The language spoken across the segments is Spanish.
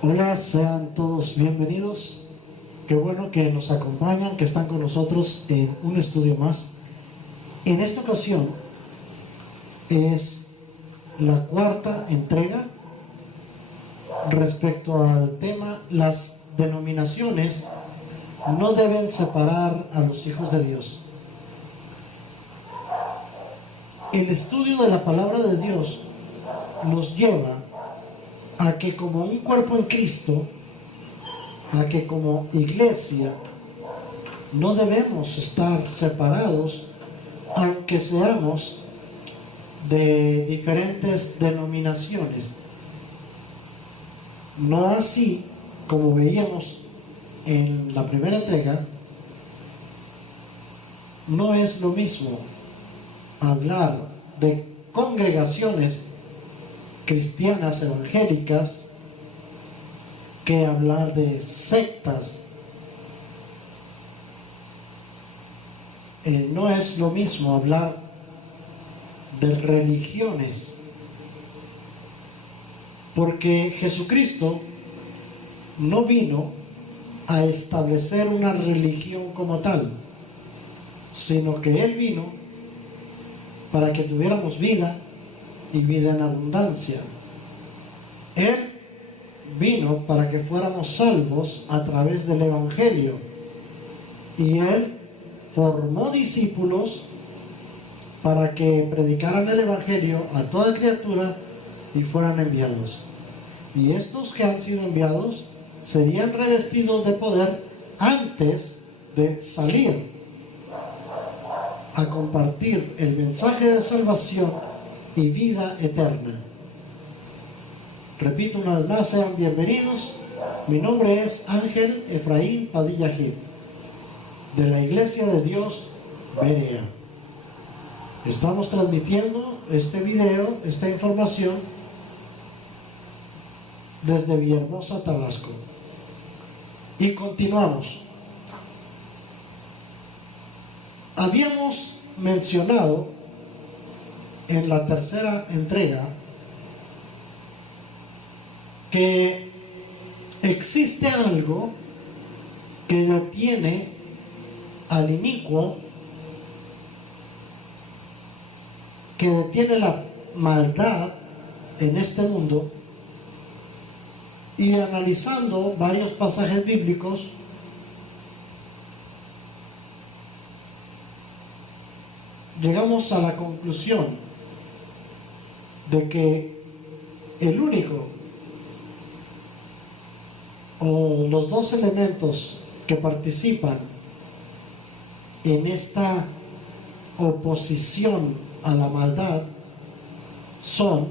Hola, sean todos bienvenidos. Qué bueno que nos acompañan, que están con nosotros en un estudio más. En esta ocasión es la cuarta entrega respecto al tema: las denominaciones no deben separar a los hijos de Dios. El estudio de la palabra de Dios nos lleva a que como un cuerpo en Cristo, a que como iglesia no debemos estar separados, aunque seamos de diferentes denominaciones. No así como veíamos en la primera entrega. No es lo mismo hablar de congregaciones cristianas evangélicas que hablar de sectas. No es lo mismo hablar de religiones, porque Jesucristo no vino a establecer una religión como tal, sino que Él vino para que tuviéramos vida y vida en abundancia. Él vino para que fuéramos salvos a través del Evangelio, y Él formó discípulos para que predicaran el Evangelio a toda criatura y fueran enviados. Y estos que han sido enviados serían revestidos de poder antes de salir a compartir el mensaje de salvación y vida eterna. Repito una vez más, sean bienvenidos. Mi nombre es Ángel Efraín Padilla Gil, de la Iglesia de Dios Berea. Estamos transmitiendo este video, esta información, desde Villahermosa, Tabasco. Y continuamos. Habíamos mencionado en la tercera entrega que existe algo que detiene al inicuo, que detiene la maldad en este mundo. Y analizando varios pasajes bíblicos, llegamos a la conclusión de que el único o los dos elementos que participan en esta oposición a la maldad son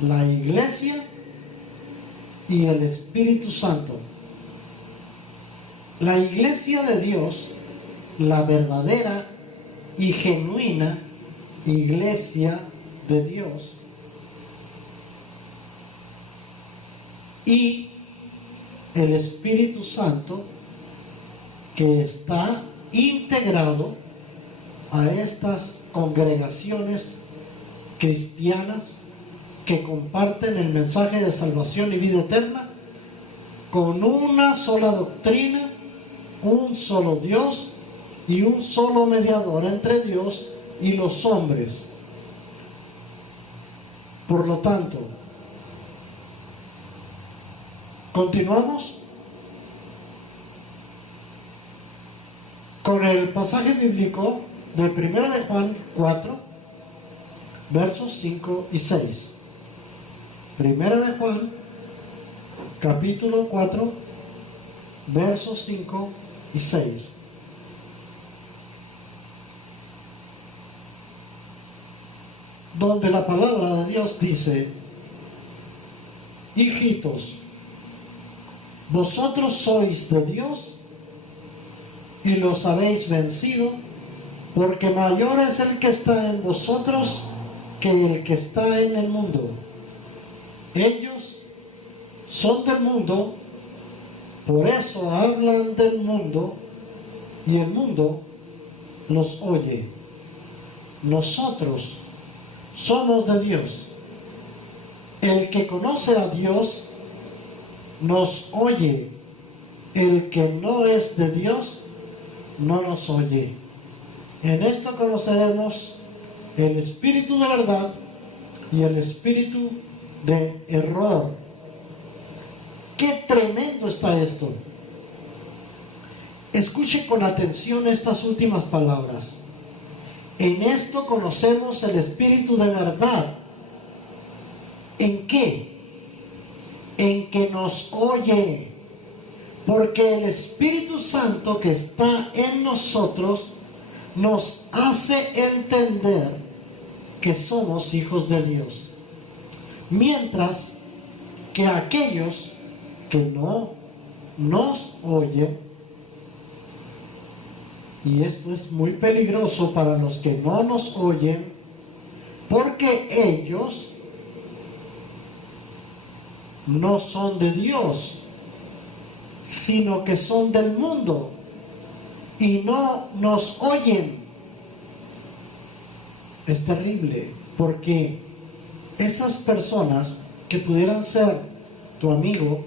la Iglesia y el Espíritu Santo. La Iglesia de Dios, la verdadera y genuina Iglesia de Dios, y el Espíritu Santo, que está integrado a estas congregaciones cristianas que comparten el mensaje de salvación y vida eterna con una sola doctrina, un solo Dios y un solo mediador entre Dios y los hombres. Por lo tanto, continuamos con el pasaje bíblico de 1 de Juan 4, versos 5 y 6. 1 de Juan, capítulo 4, versos 5 y 6. Donde la palabra de Dios dice: hijitos, vosotros sois de Dios y los habéis vencido, porque mayor es el que está en vosotros que el que está en el mundo. Ellos son del mundo, por eso hablan del mundo, y el mundo los oye. Nosotros somos de Dios. El que conoce a Dios nos oye. El que no es de Dios no nos oye. En esto conoceremos el espíritu de verdad y el espíritu de error. ¡Qué tremendo está esto! Escuchen con atención estas últimas palabras. En esto conocemos el espíritu de verdad. ¿En qué? En que nos oye. Porque el Espíritu Santo que está en nosotros nos hace entender que somos hijos de Dios. Mientras que aquellos que no nos oyen, y esto es muy peligroso para los que no nos oyen, porque ellos no son de Dios, sino que son del mundo y no nos oyen. Es terrible, porque esas personas que pudieran ser tu amigo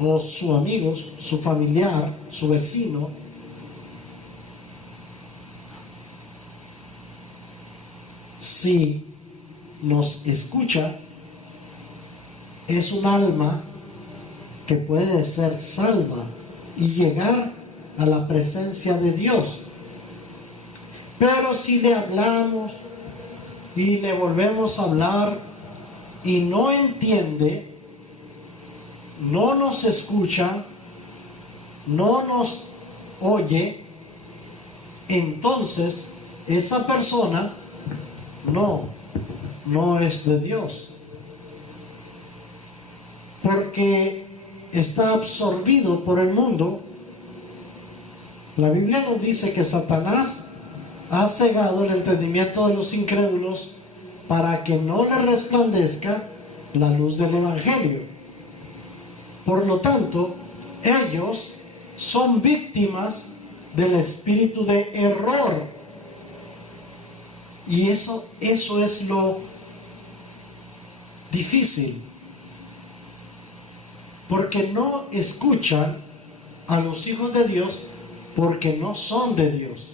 o su amigo, su familiar, su vecino, si nos escucha, es un alma que puede ser salva y llegar a la presencia de Dios. Pero si le hablamos y le volvemos a hablar y no entiende, no nos escucha, no nos oye, entonces esa persona no es de Dios, porque está absorbido por el mundo. La Biblia nos dice que Satanás ha cegado el entendimiento de los incrédulos para que no le resplandezca la luz del Evangelio. Por lo tanto, ellos son víctimas del espíritu de error. Y eso es lo difícil, porque no escuchan a los hijos de Dios porque no son de Dios.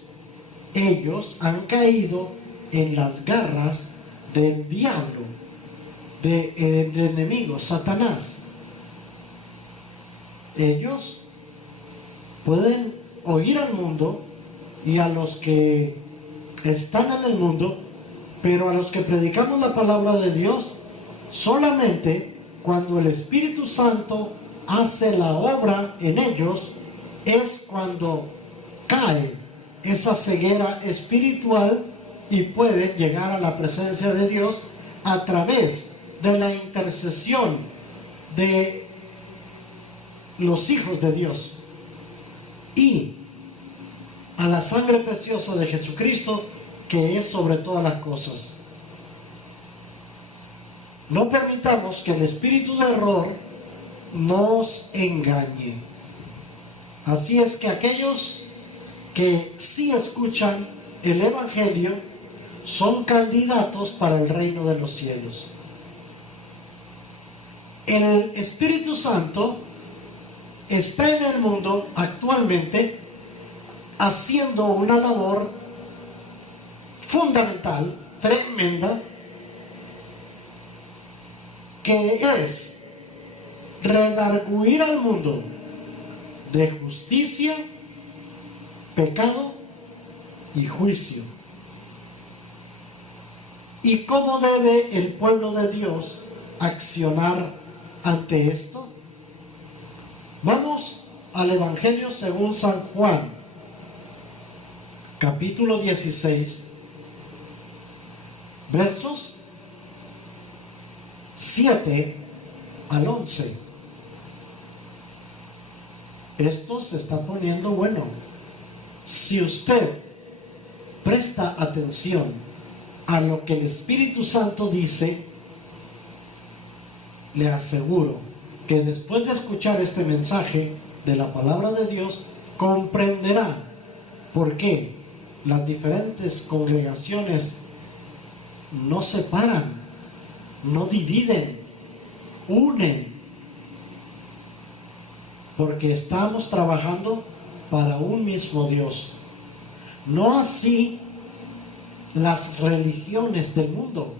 Ellos han caído en las garras del diablo, del enemigo, Satanás. Ellos pueden oír al mundo y a los que están en el mundo, pero a los que predicamos la palabra de Dios, solamente cuando el Espíritu Santo hace la obra en ellos, es cuando cae esa ceguera espiritual y pueden llegar a la presencia de Dios a través de la intercesión de los hijos de Dios y a la sangre preciosa de Jesucristo, que es sobre todas las cosas. No permitamos que el espíritu de error nos engañe. Así es que aquellos que sí escuchan el Evangelio son candidatos para el reino de los cielos. El Espíritu Santo está en el mundo actualmente haciendo una labor fundamental, tremenda, que es redarguir al mundo de justicia, pecado y juicio. ¿Y cómo debe el pueblo de Dios accionar ante esto? Vamos al Evangelio según San Juan, capítulo 16, versos 7 al 11. Esto se está poniendo bueno. Si usted presta atención a lo que el Espíritu Santo dice, le aseguro que después de escuchar este mensaje de la palabra de Dios, comprenderá por qué las diferentes congregaciones no separan, no dividen, unen porque estamos trabajando para un mismo Dios. No así las religiones del mundo,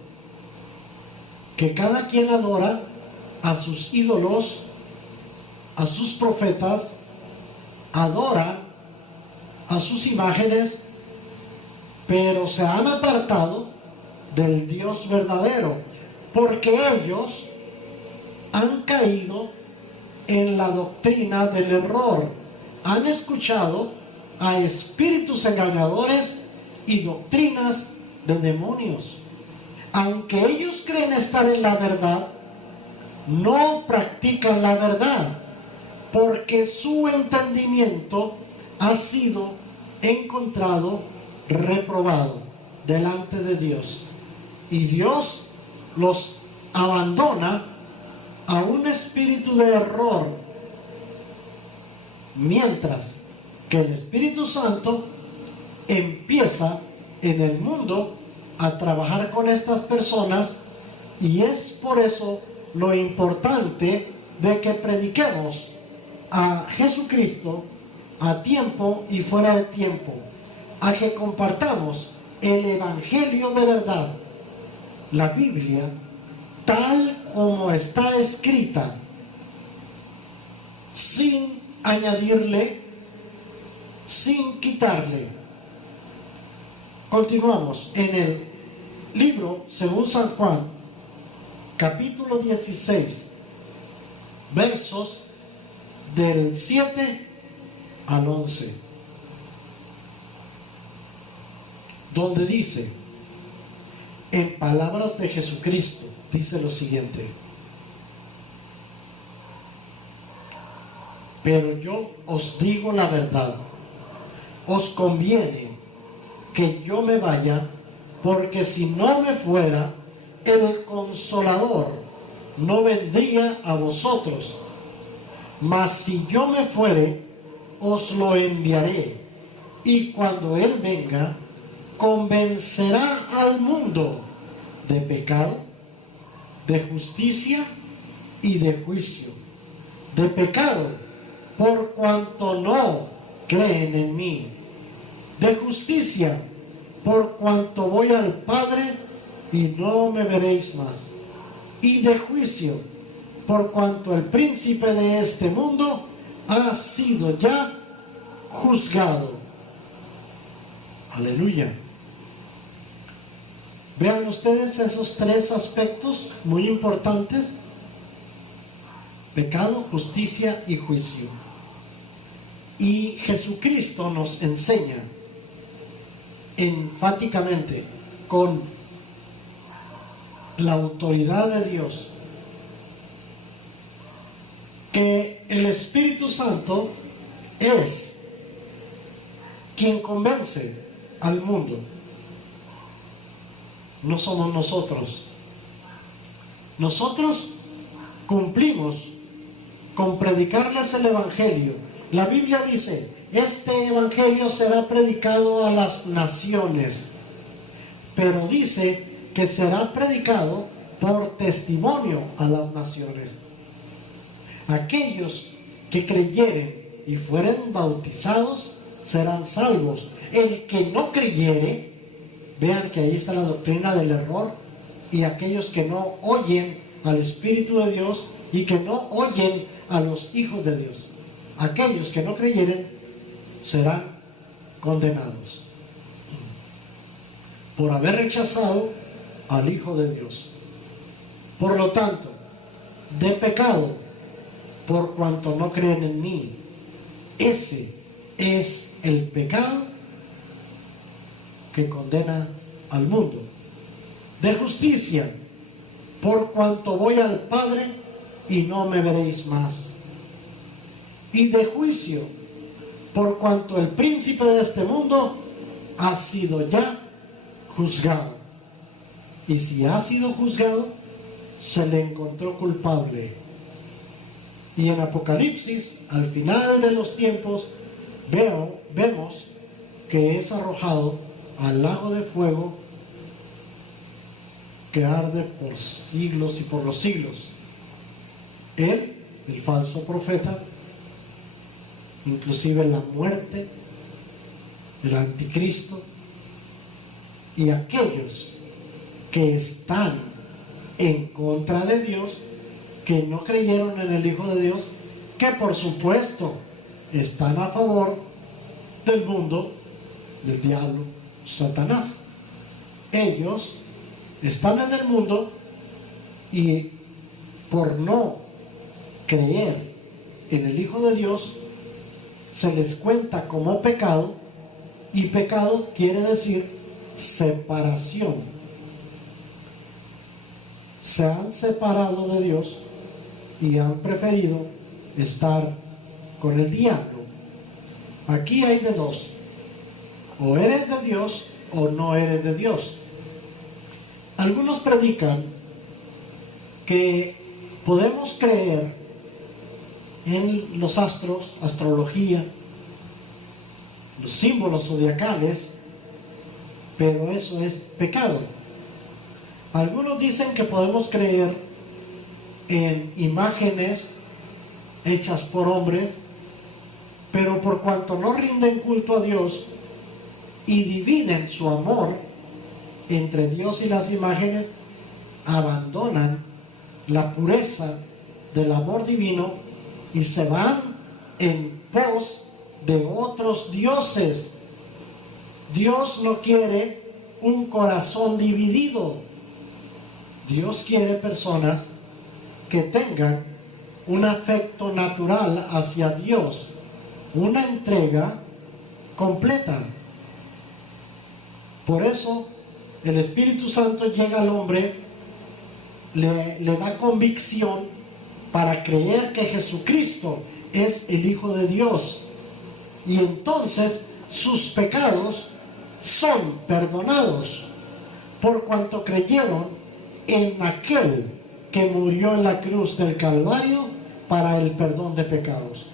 que cada quien adora a sus ídolos, a sus profetas, adora a sus imágenes, pero se han apartado del Dios verdadero, porque ellos han caído en la doctrina del error, han escuchado a espíritus engañadores y doctrinas de demonios. Aunque ellos creen estar en la verdad, no practican la verdad, porque su entendimiento ha sido encontrado reprobado delante de Dios. Y Dios los abandona a un espíritu de error, mientras que el Espíritu Santo empieza en el mundo a trabajar con estas personas, y es por eso lo importante de que prediquemos a Jesucristo a tiempo y fuera de tiempo, a que compartamos el Evangelio de verdad, la Biblia, tal como está escrita, sin añadirle, sin quitarle. Continuamos en el libro según San Juan, capítulo 16, versos del 7 al 11, donde dice, en palabras de Jesucristo, dice lo siguiente: pero yo os digo la verdad, os conviene que yo me vaya, porque si no me fuera, el Consolador no vendría a vosotros, mas si yo me fuere, os lo enviaré, y cuando Él venga, convencerá al mundo de pecado, de justicia y de juicio. De pecado, por cuanto no creen en mí; de justicia, por cuanto voy al Padre y no me veréis más; y de juicio, por cuanto el príncipe de este mundo ha sido ya juzgado. Aleluya. Vean ustedes esos tres aspectos muy importantes: pecado, justicia y juicio. Y Jesucristo nos enseña enfáticamente, con la autoridad de Dios, que el Espíritu Santo es quien convence al mundo. No somos nosotros. Nosotros cumplimos con predicarles el Evangelio. La Biblia dice, este Evangelio será predicado a las naciones, pero dice que será predicado por testimonio a las naciones. Aquellos que creyeren y fueren bautizados serán salvos. El que no creyere, vean que ahí está la doctrina del error, y aquellos que no oyen al Espíritu de Dios y que no oyen a los hijos de Dios, aquellos que no creyeren serán condenados por haber rechazado al Hijo de Dios. Por lo tanto, de pecado, por cuanto no creen en mí. Ese es el pecado que condena al mundo. De justicia, por cuanto voy al Padre y no me veréis más. Y de juicio, por cuanto el príncipe de este mundo ha sido ya juzgado. Y si ha sido juzgado, se le encontró culpable. Y en Apocalipsis, al final de los tiempos, vemos que es arrojado al lago de fuego que arde por siglos y por los siglos. Él, el falso profeta, inclusive la muerte, el anticristo y aquellos que están en contra de Dios, que no creyeron en el Hijo de Dios, que por supuesto están a favor del mundo, del diablo, Satanás. Ellos están en el mundo y por no creer en el Hijo de Dios se les cuenta como pecado, y pecado quiere decir separación. Se han separado de Dios y han preferido estar con el diablo. Aquí hay de dos: o eres de Dios o no eres de Dios. Algunos predican que podemos creer en los astros, astrología, los símbolos zodiacales, pero eso es pecado. Algunos dicen que podemos creer en imágenes hechas por hombres, pero por cuanto no rinden culto a Dios y dividen su amor entre Dios y las imágenes, abandonan la pureza del amor divino y se van en pos de otros dioses. Dios no quiere un corazón dividido. Dios quiere personas que tengan un afecto natural hacia Dios, una entrega completa. Por eso el Espíritu Santo llega al hombre, le da convicción para creer que Jesucristo es el Hijo de Dios, y entonces sus pecados son perdonados por cuanto creyeron en aquel que murió en la cruz del Calvario para el perdón de pecados.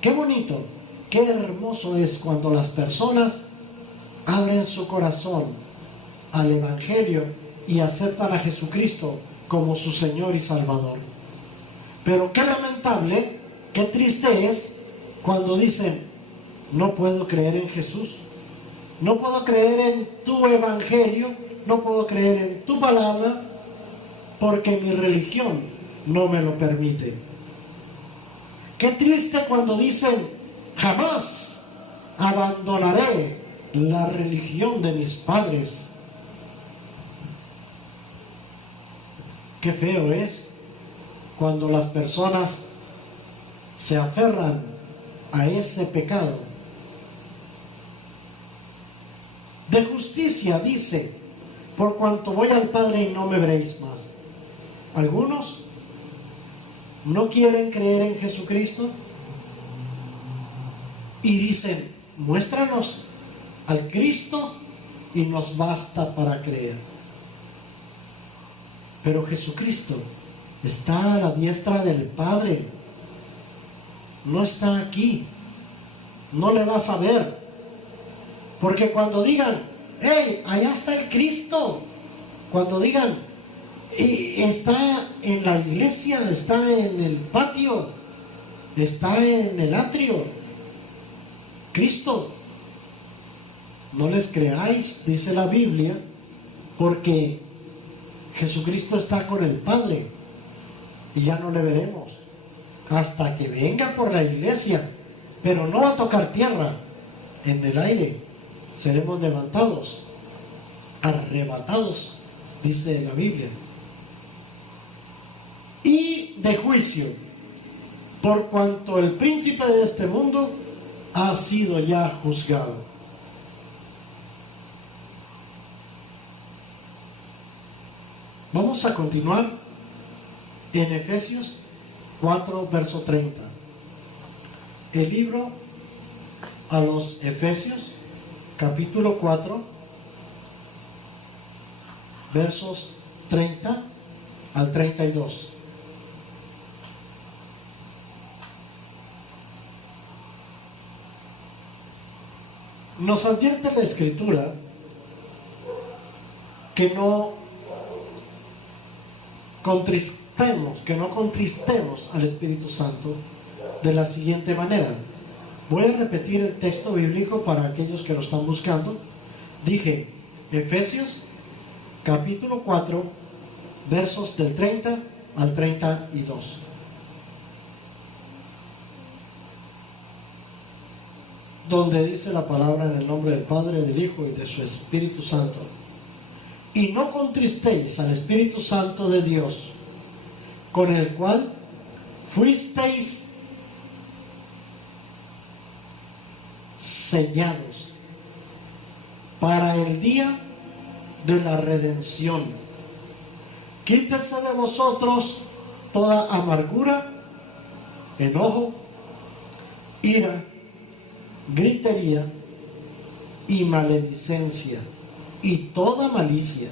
Qué bonito, qué hermoso es cuando las personas abren su corazón al Evangelio y aceptan a Jesucristo como su Señor y Salvador. Pero qué lamentable, qué triste es cuando dicen: no puedo creer en Jesús, no puedo creer en tu Evangelio, no puedo creer en tu palabra, porque mi religión no me lo permite. Qué triste cuando dicen: jamás abandonaré la religión de mis padres. Qué feo es cuando las personas se aferran a ese pecado. De justicia dice: por cuanto voy al Padre y no me veréis más. Algunos no quieren creer en Jesucristo y dicen: muéstranos al Cristo y nos basta para creer. Pero Jesucristo está a la diestra del Padre, no está aquí, no le vas a ver, porque cuando digan: hey, allá está el Cristo, cuando digan: está en la iglesia, está en el patio, está en el atrio, Cristo, no les creáis, dice la Biblia, porque Jesucristo está con el Padre y ya no le veremos hasta que venga por la iglesia, pero no va a tocar tierra. En el aire seremos levantados, arrebatados, dice la Biblia. Y de juicio, por cuanto el príncipe de este mundo ha sido ya juzgado. Vamos a continuar en Efesios 4, verso 30. El libro a los Efesios, capítulo 4, versos 30 al 32. Nos advierte la Escritura que no contristemos al Espíritu Santo, de la siguiente manera. Voy a repetir el texto bíblico para aquellos que lo están buscando. Dije, Efesios capítulo 4, versos del 30 al 32. Donde dice la palabra en el nombre del Padre, del Hijo y de su Espíritu Santo. Y no contristéis al Espíritu Santo de Dios, con el cual fuisteis sellados para el día de la redención. Quítese de vosotros toda amargura, enojo, ira, gritería y maledicencia y toda malicia.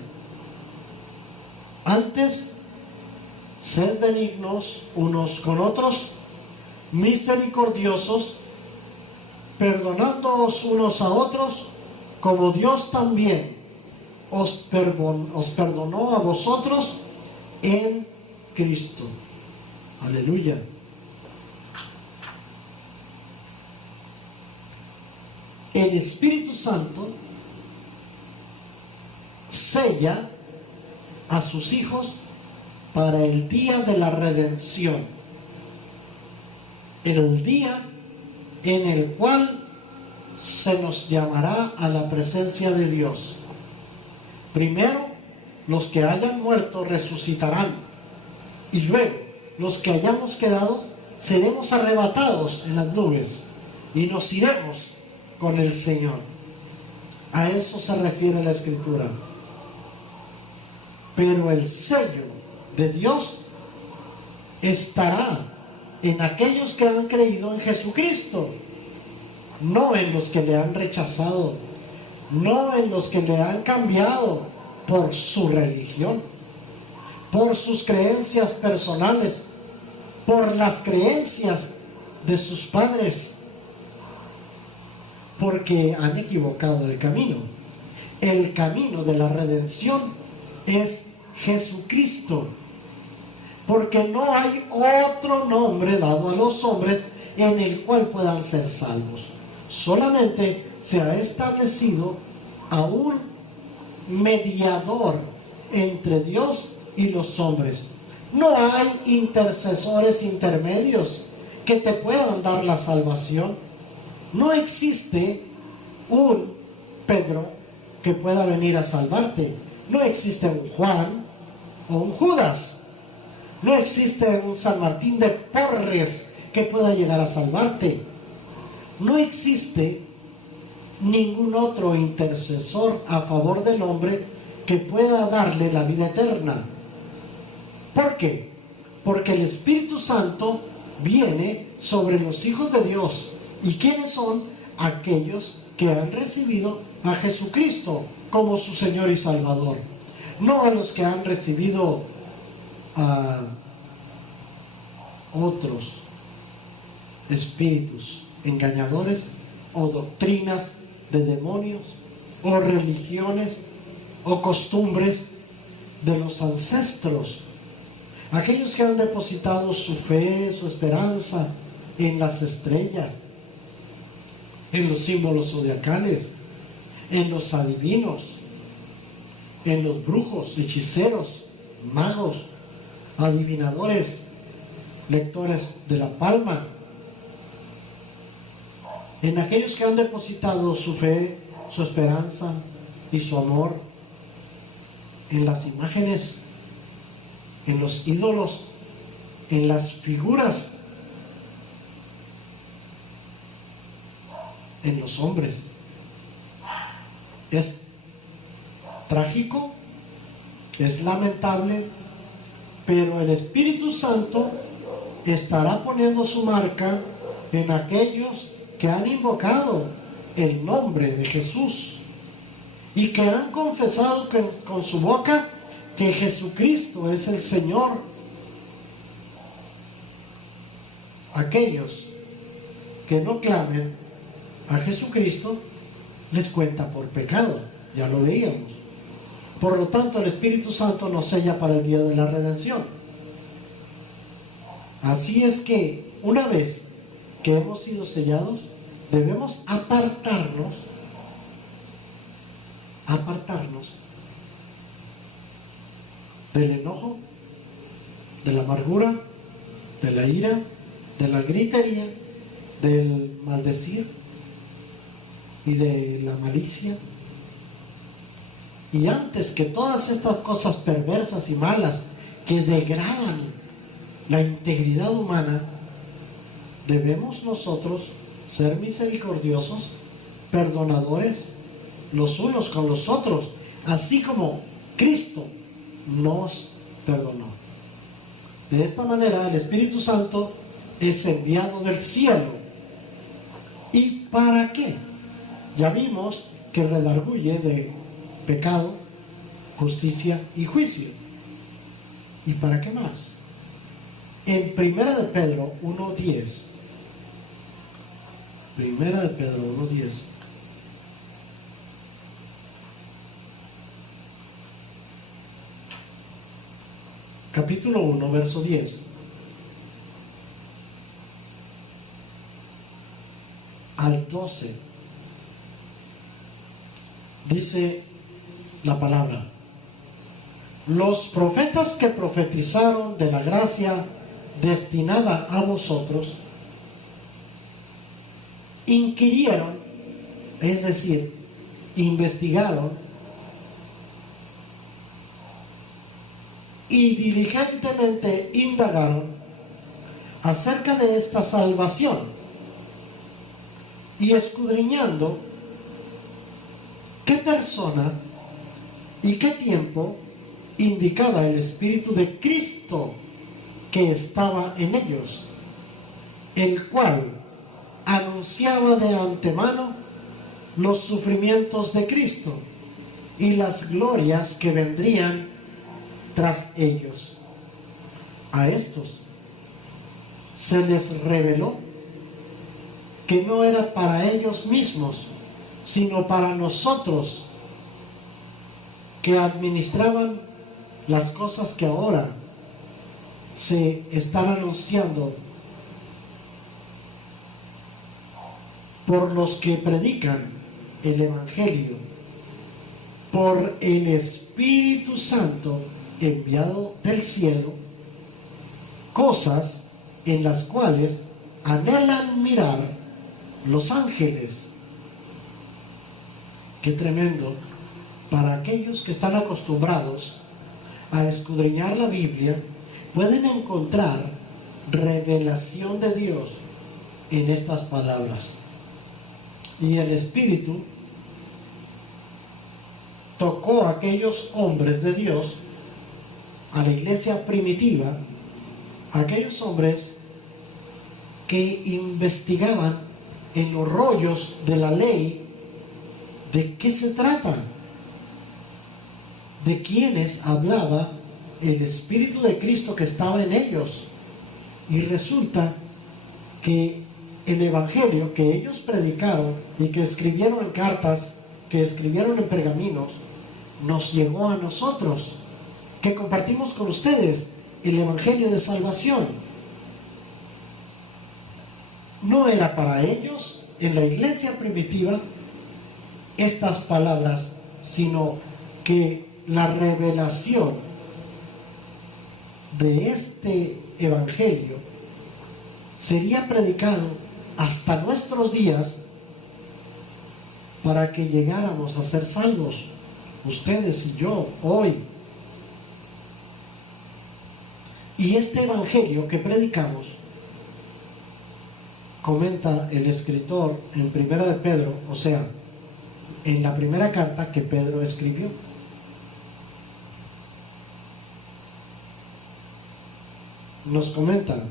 Antes, sed benignos unos con otros, misericordiosos, perdonándoos unos a otros, como Dios también os perdonó a vosotros en Cristo. Aleluya. El Espíritu Santo sella a sus hijos para el día de la redención, el día en el cual se nos llamará a la presencia de Dios. Primero, los que hayan muerto resucitarán, y luego los que hayamos quedado seremos arrebatados en las nubes y nos iremos con el Señor. A eso se refiere la Escritura. Pero el sello de Dios estará en aquellos que han creído en Jesucristo, no en los que le han rechazado, no en los que le han cambiado por su religión, por sus creencias personales, por las creencias de sus padres, porque han equivocado el camino. El camino de la redención es Jesucristo, porque no hay otro nombre dado a los hombres en el cual puedan ser salvos. Solamente se ha establecido a un mediador entre Dios y los hombres. No hay intercesores intermedios que te puedan dar la salvación. No existe un Pedro que pueda venir a salvarte. No existe un Juan o un Judas. No existe un San Martín de Porres que pueda llegar a salvarte. No existe ningún otro intercesor a favor del hombre que pueda darle la vida eterna. ¿Por qué? Porque el Espíritu Santo viene sobre los hijos de Dios. ¿Y quiénes son? Aquellos que han recibido a Jesucristo como su Señor y Salvador. No a los que han recibido a otros espíritus engañadores o doctrinas de demonios o religiones o costumbres de los ancestros. Aquellos que han depositado su fe, su esperanza en las estrellas, en los símbolos zodiacales, en los adivinos, en los brujos, hechiceros, magos, adivinadores, lectores de la palma, en aquellos que han depositado su fe, su esperanza y su amor en las imágenes, en los ídolos, en las figuras, en los hombres. Es trágico, es lamentable, pero el Espíritu Santo estará poniendo su marca en aquellos que han invocado el nombre de Jesús y que han confesado con su boca que Jesucristo es el Señor. Aquellos que no clamen a Jesucristo les cuenta por pecado, ya lo veíamos. Por lo tanto, el Espíritu Santo nos sella para el día de la redención. Así es que una vez que hemos sido sellados, debemos apartarnos del enojo, de la amargura, de la ira, de la gritería, del maldecir y de la malicia. Y antes que todas estas cosas perversas y malas que degradan la integridad humana, debemos nosotros ser misericordiosos, perdonadores los unos con los otros, así como Cristo nos perdonó. De esta manera el Espíritu Santo es enviado del cielo. ¿Y para qué? Ya vimos que redarguye de pecado, justicia y juicio. ¿Y para qué más? En Primera de Pedro 1:10, Primera de Pedro 1:10, capítulo 1, verso 10. Al 12, dice la palabra: los profetas que profetizaron de la gracia destinada a vosotros, inquirieron, es decir, investigaron y diligentemente indagaron acerca de esta salvación, y escudriñando qué persona y qué tiempo indicaba el Espíritu de Cristo que estaba en ellos, el cual anunciaba de antemano los sufrimientos de Cristo y las glorias que vendrían tras ellos. A estos se les reveló que no era para ellos mismos, sino para nosotros, que administraban las cosas que ahora se están anunciando por los que predican el Evangelio, por el Espíritu Santo enviado del cielo, cosas en las cuales anhelan mirar los ángeles. Qué tremendo para aquellos que están acostumbrados a escudriñar la Biblia. Pueden encontrar revelación de Dios en estas palabras. Y el Espíritu tocó a aquellos hombres de Dios, a la iglesia primitiva, a aquellos hombres que investigaban en los rollos de la ley de qué se trata, de quiénes hablaba el Espíritu de Cristo que estaba en ellos. Y resulta que el Evangelio que ellos predicaron y que escribieron en cartas, que escribieron en pergaminos, nos llegó a nosotros, que compartimos con ustedes el Evangelio de salvación. No era para ellos, en la iglesia primitiva, estas palabras, sino que la revelación de este Evangelio sería predicado hasta nuestros días para que llegáramos a ser salvos, ustedes y yo, hoy. Y este Evangelio que predicamos, comenta el escritor en Primera de Pedro, o sea, en la primera carta que Pedro escribió, nos comenta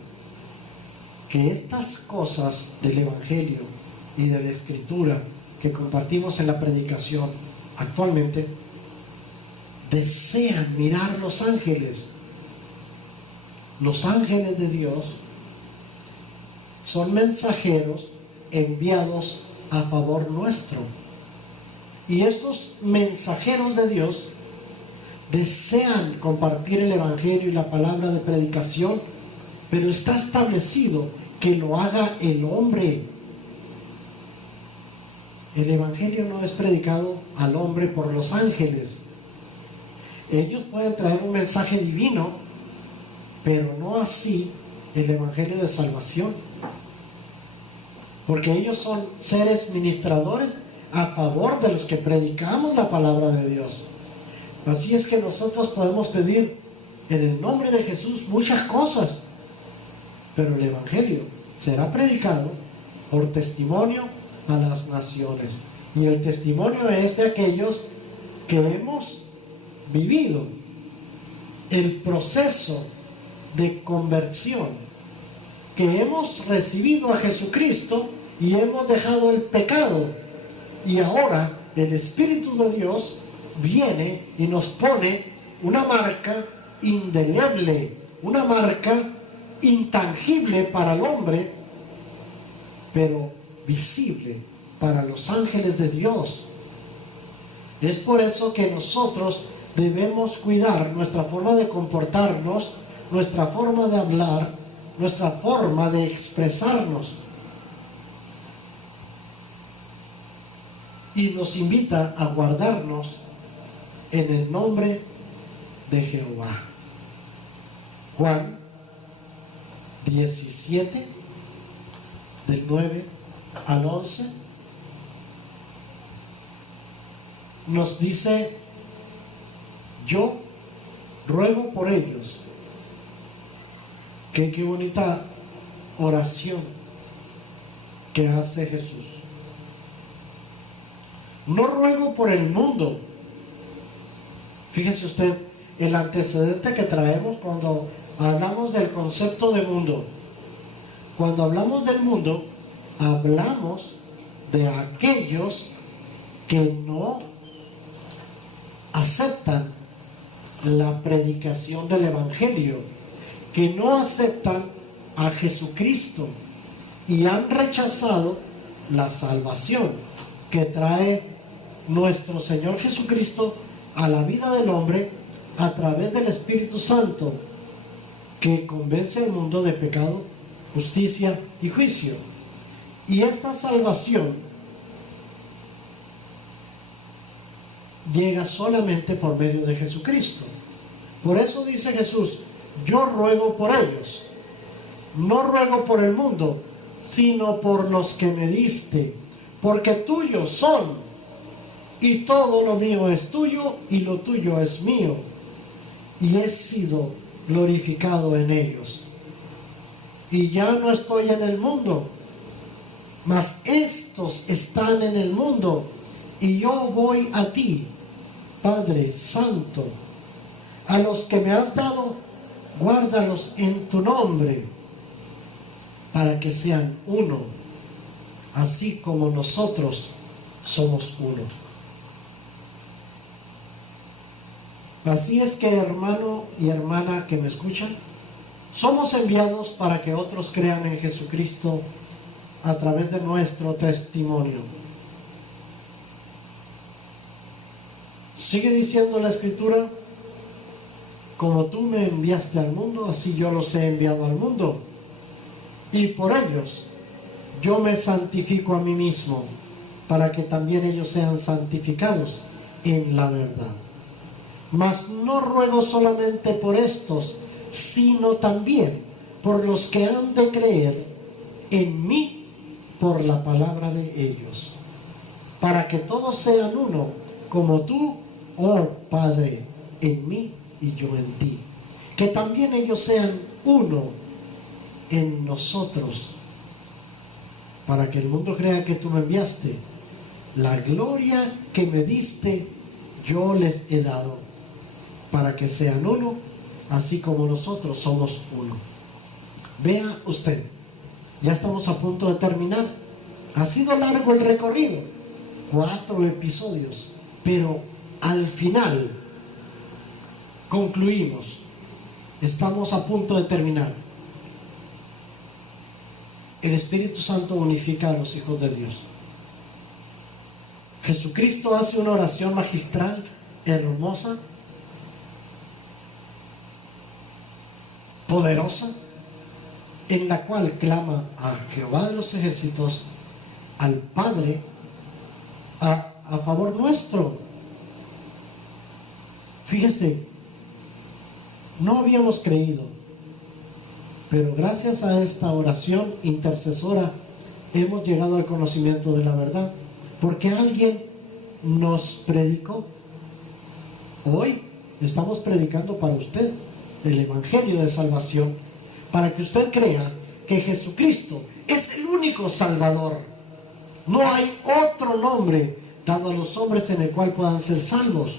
que estas cosas del Evangelio y de la Escritura que compartimos en la predicación actualmente, desean mirar los ángeles. Los ángeles de Dios son mensajeros enviados a favor nuestro. Y estos mensajeros de Dios desean compartir el Evangelio y la palabra de predicación, pero está establecido que lo haga el hombre. El Evangelio no es predicado al hombre por los ángeles. Ellos pueden traer un mensaje divino, pero no así el Evangelio de salvación. Porque ellos son seres ministradores a favor de los que predicamos la palabra de Dios. Así es que nosotros podemos pedir en el nombre de Jesús muchas cosas, pero el Evangelio será predicado por testimonio a las naciones. Y el testimonio es de aquellos que hemos vivido el proceso de conversión, que hemos recibido a Jesucristo y hemos dejado el pecado, y ahora el Espíritu de Dios viene y nos pone una marca indeleble, una marca intangible para el hombre, pero visible para los ángeles de Dios. Es por eso que nosotros debemos cuidar nuestra forma de comportarnos, nuestra forma de hablar, nuestra forma de expresarnos. Y nos invita a guardarnos en el nombre de Jehová. Juan 17, del 9 al 11, nos dice: yo ruego por ellos. Qué bonita oración que hace Jesús. No ruego por el mundo. Fíjese usted el antecedente que traemos cuando hablamos del concepto de mundo. Cuando hablamos del mundo, hablamos de aquellos que no aceptan la predicación del Evangelio, que no aceptan a Jesucristo y han rechazado la salvación que trae nuestro Señor Jesucristo a la vida del hombre a través del Espíritu Santo, que convence al mundo de pecado, justicia y juicio. Y esta salvación llega solamente por medio de Jesucristo. Por eso dice Jesús: yo ruego por ellos. No ruego por el mundo, sino por los que me diste, porque tuyos son, y todo lo mío es tuyo, y lo tuyo es mío, y he sido glorificado en ellos. Y ya no estoy en el mundo, mas estos están en el mundo, y yo voy a ti, Padre Santo. A los que me has dado, guárdalos en tu nombre, para que sean uno, así como nosotros somos uno. Así es que, hermano y hermana que me escuchan, somos enviados para que otros crean en Jesucristo a través de nuestro testimonio. Sigue diciendo la Escritura: como tú me enviaste al mundo, así yo los he enviado al mundo, y por ellos yo me santifico a mí mismo, para que también ellos sean santificados en la verdad. Mas no ruego solamente por estos, sino también por los que han de creer en mí por la palabra de ellos, para que todos sean uno, como tú, oh Padre, en mí y yo en ti. Que también ellos sean uno en nosotros, para que el mundo crea que tú me enviaste. La gloria que me diste, yo les he dado, para que sean uno, así como nosotros somos uno. Vea usted, ya estamos a punto de terminar. Ha sido largo el recorrido, 4 episodios, pero al final concluimos. Estamos a punto de terminar. El Espíritu Santo unifica a los hijos de Dios. Jesucristo hace una oración magistral, hermosa, poderosa, en la cual clama a Jehová de los ejércitos, al Padre, a favor nuestro. Fíjese, no habíamos creído, pero gracias a esta oración intercesora hemos llegado al conocimiento de la verdad, porque alguien nos predicó. Hoy estamos predicando para usted el Evangelio de salvación, para que usted crea que Jesucristo es el único Salvador. No hay otro nombre dado a los hombres en el cual puedan ser salvos.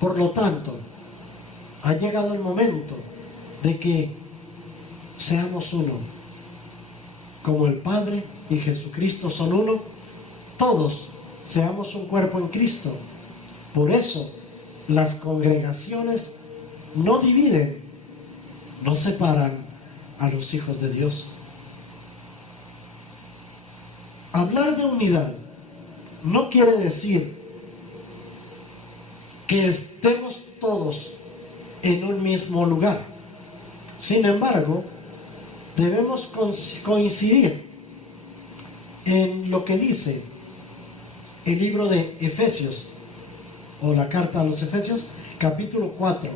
Por lo tanto, ha llegado el momento de que seamos uno. Como el Padre y Jesucristo son uno, todos seamos un cuerpo en Cristo. Por eso, las congregaciones no dividen, no separan a los hijos de Dios. Hablar de unidad no quiere decir que estemos todos en un mismo lugar. Sin embargo, debemos coincidir en lo que dice el libro de Efesios, o la carta a los Efesios, capítulo 4.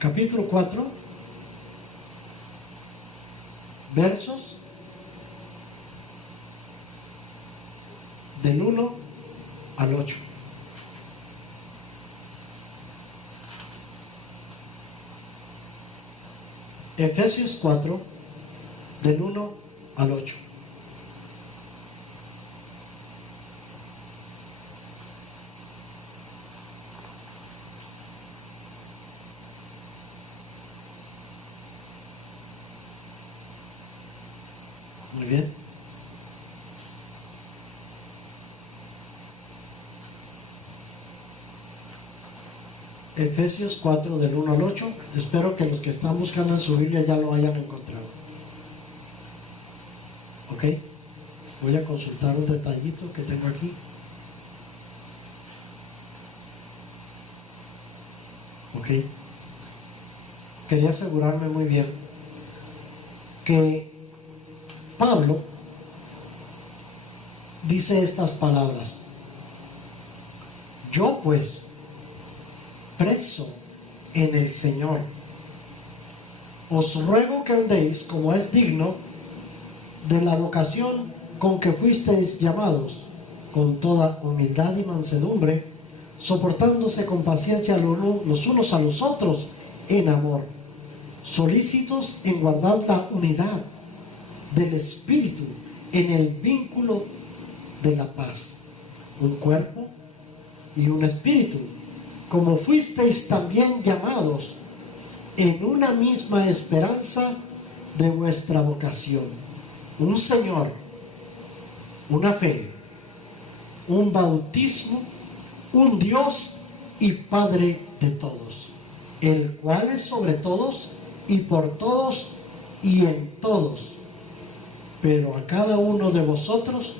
Capítulo 4, versos del 1 al 8. Efesios 4, del 1 al 8. Muy bien. Efesios 4 del 1 al 8. Espero que los que están buscando en su Biblia ya lo hayan encontrado. ¿Ok? Voy a consultar un detallito que tengo aquí. ¿Ok? Quería asegurarme muy bien que Pablo dice estas palabras: yo pues, preso en el Señor, os ruego que andéis como es digno de la vocación con que fuisteis llamados, con toda humildad y mansedumbre, soportándose con paciencia los unos a los otros en amor, solícitos en guardar la unidad del Espíritu en el vínculo de la paz, un cuerpo y un espíritu, como fuisteis también llamados en una misma esperanza de vuestra vocación, un Señor, una fe, un bautismo, un Dios y Padre de todos, el cual es sobre todos y por todos y en todos. Pero a cada uno de vosotros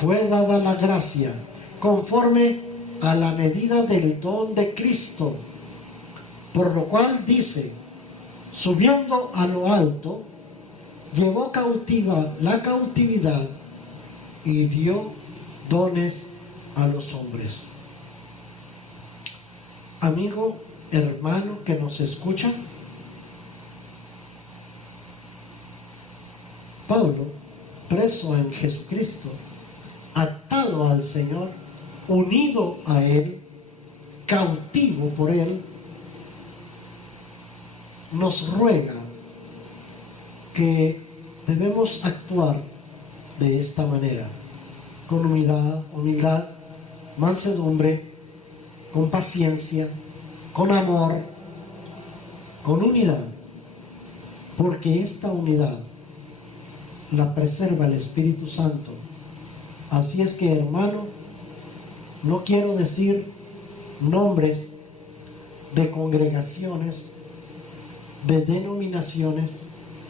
fue dada la gracia conforme a la medida del don de Cristo, por lo cual dice: subiendo a lo alto, llevó cautiva la cautividad y dio dones a los hombres. Amigo, hermano que nos escucha, Pablo, preso en Jesucristo, atado al Señor, unido a Él, cautivo por Él, nos ruega que debemos actuar de esta manera, con humildad, mansedumbre, con paciencia, con amor, con unidad, porque esta unidad la preserva el Espíritu Santo. Así es que, hermano, no quiero decir nombres de congregaciones, de denominaciones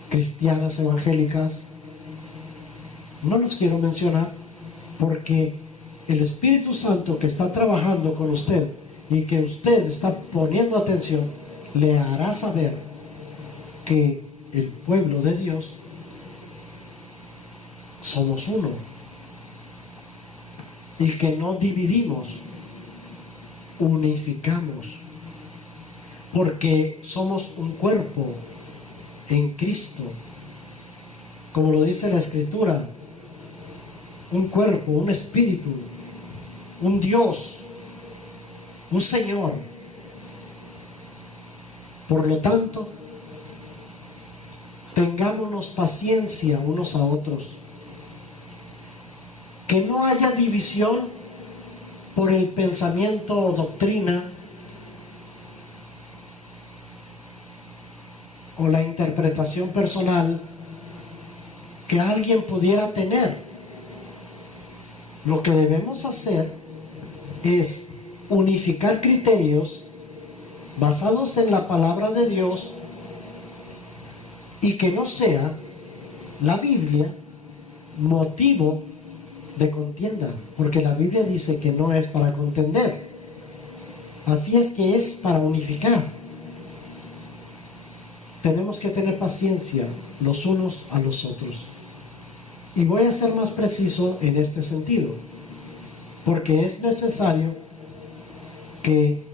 cristianas evangélicas. No los quiero mencionar porque el Espíritu Santo que está trabajando con usted y que usted está poniendo atención, le hará saber que el pueblo de Dios, somos uno. Y que no dividimos, unificamos. Porque somos un cuerpo en Cristo. Como lo dice la Escritura, un cuerpo, un espíritu, un Dios, un Señor. Por lo tanto, tengámonos paciencia unos a otros. Que no haya división por el pensamiento o doctrina o la interpretación personal que alguien pudiera tener. Lo que debemos hacer es unificar criterios basados en la palabra de Dios y que no sea la Biblia motivo de contienda, porque la Biblia dice que no es para contender. Así es que es para unificar. Tenemos que tener paciencia los unos a los otros. Y voy a ser más preciso en este sentido, porque es necesario que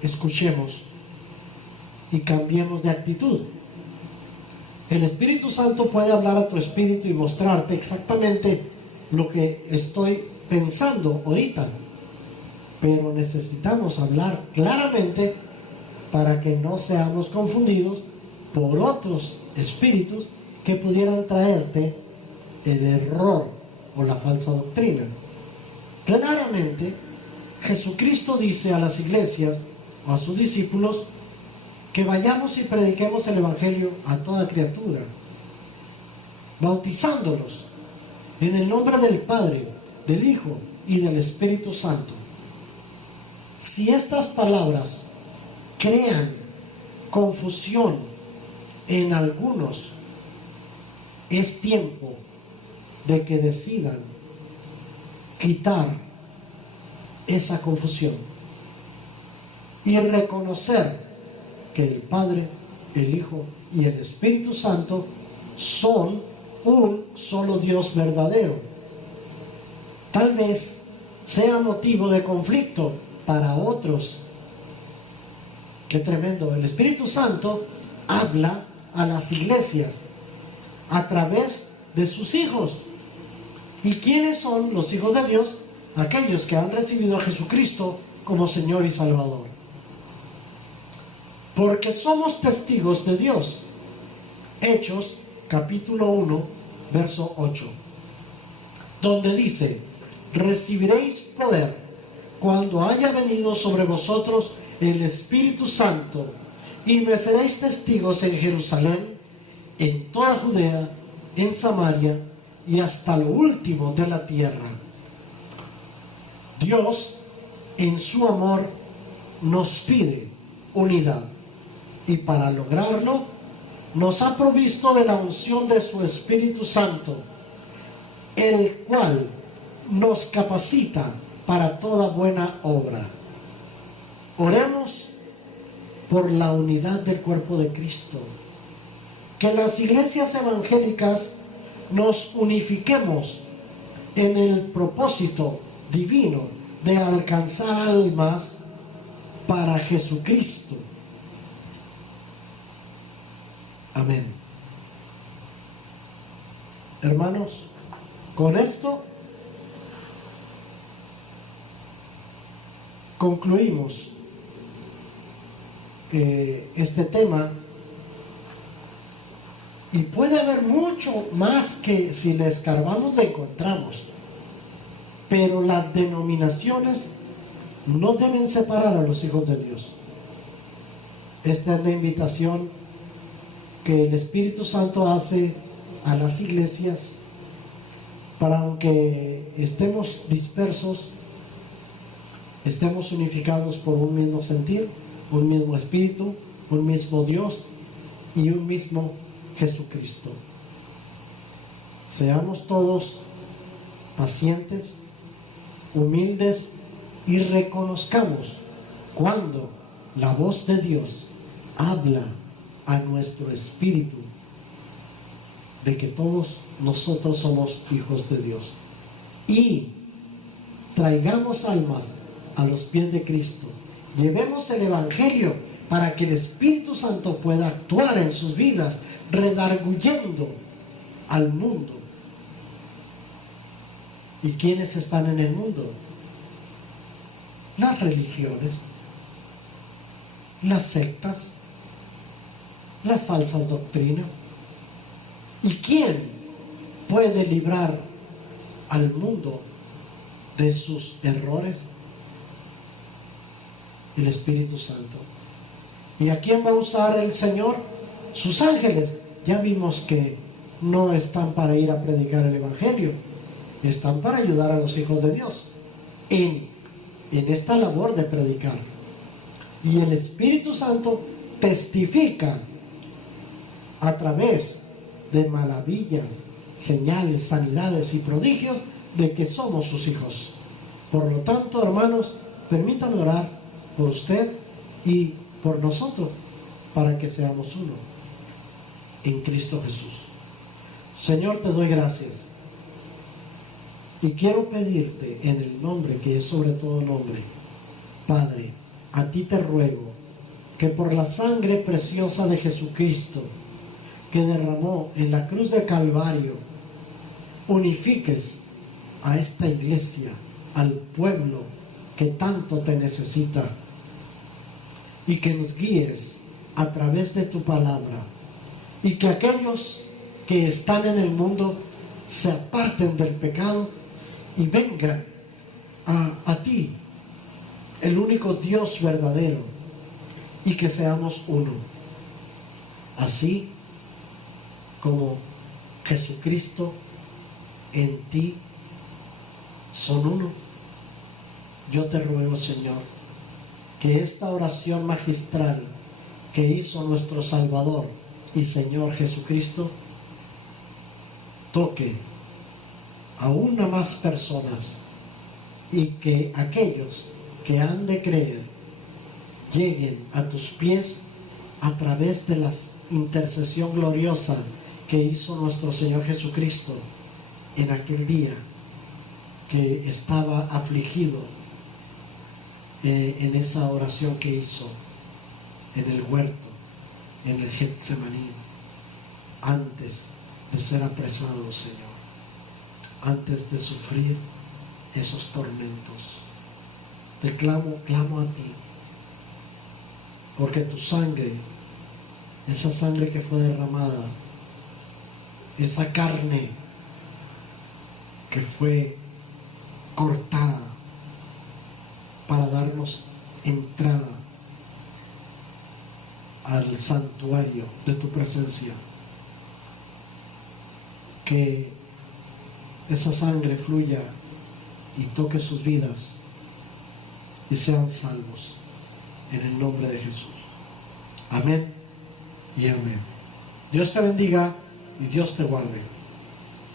escuchemos y cambiemos de actitud. El Espíritu Santo puede hablar a tu espíritu y mostrarte exactamente lo que estoy pensando ahorita, pero necesitamos hablar claramente para que no seamos confundidos por otros espíritus que pudieran traerte el error o la falsa doctrina. Claramente, Jesucristo dice a las iglesias o a sus discípulos que vayamos y prediquemos el Evangelio a toda criatura, bautizándolos en el nombre del Padre, del Hijo y del Espíritu Santo. Si estas palabras crean confusión en algunos, es tiempo de que decidan quitar esa confusión y reconocer que el Padre, el Hijo y el Espíritu Santo son un solo Dios verdadero. Tal vez sea motivo de conflicto para otros. Qué tremendo. El Espíritu Santo habla a las iglesias a través de sus hijos. ¿Y quiénes son los hijos de Dios? Aquellos que han recibido a Jesucristo como Señor y Salvador. Porque somos testigos de Dios. Hechos capítulo 1, verso 8, donde dice: recibiréis poder cuando haya venido sobre vosotros el Espíritu Santo, y me seréis testigos en Jerusalén, en toda Judea, en Samaria y hasta lo último de la tierra. Dios, en su amor, nos pide unidad, y para lograrlo nos ha provisto de la unción de su Espíritu Santo, el cual nos capacita para toda buena obra. Oremos por la unidad del cuerpo de Cristo. Que las iglesias evangélicas nos unifiquemos en el propósito divino de alcanzar almas para Jesucristo. Amén. Hermanos, con esto concluimos este tema, y puede haber mucho más que si le escarbamos le encontramos, pero las denominaciones no deben separar a los hijos de Dios. Esta es la invitación que el Espíritu Santo hace a las iglesias para, aunque estemos dispersos, estemos unificados por un mismo sentir, un mismo espíritu, un mismo Dios y un mismo Jesucristo. Seamos todos pacientes, humildes, y reconozcamos cuando la voz de Dios habla a nuestro espíritu de que todos nosotros somos hijos de Dios. Y traigamos almas a los pies de Cristo. Llevemos el Evangelio para que el Espíritu Santo pueda actuar en sus vidas, redarguyendo al mundo. ¿Y quiénes están en el mundo? Las religiones, las sectas, las falsas doctrinas. ¿Y quién puede librar al mundo de sus errores? El Espíritu Santo. ¿Y a quién va a usar el Señor? Sus ángeles. Ya vimos que no están para ir a predicar el Evangelio, están para ayudar a los hijos de Dios en esta labor de predicar. Y el Espíritu Santo testifica a través de maravillas, señales, sanidades y prodigios de que somos sus hijos. Por lo tanto, hermanos, permítanme orar por usted y por nosotros para que seamos uno en Cristo Jesús. Señor, te doy gracias y quiero pedirte en el nombre que es sobre todo nombre, Padre, a ti te ruego que por la sangre preciosa de Jesucristo que derramó en la cruz de Calvario, unifiques a esta iglesia, al pueblo que tanto te necesita, y que nos guíes a través de tu palabra, y que aquellos que están en el mundo se aparten del pecado y vengan a ti, el único Dios verdadero, y que seamos uno, así como Jesucristo en ti son uno. Yo te ruego, Señor, que esta oración magistral que hizo nuestro Salvador y Señor Jesucristo toque aún a más personas, y que aquellos que han de creer lleguen a tus pies a través de la intercesión gloriosa que hizo nuestro Señor Jesucristo en aquel día que estaba afligido, en esa oración que hizo en el huerto, en el Getsemaní, antes de ser apresado, Señor, antes de sufrir esos tormentos. Te clamo a ti, porque tu sangre, esa sangre que fue derramada, esa carne que fue cortada para darnos entrada al santuario de tu presencia, que esa sangre fluya y toque sus vidas y sean salvos en el nombre de Jesús. Amén y amén. Dios te bendiga y Dios te guarde.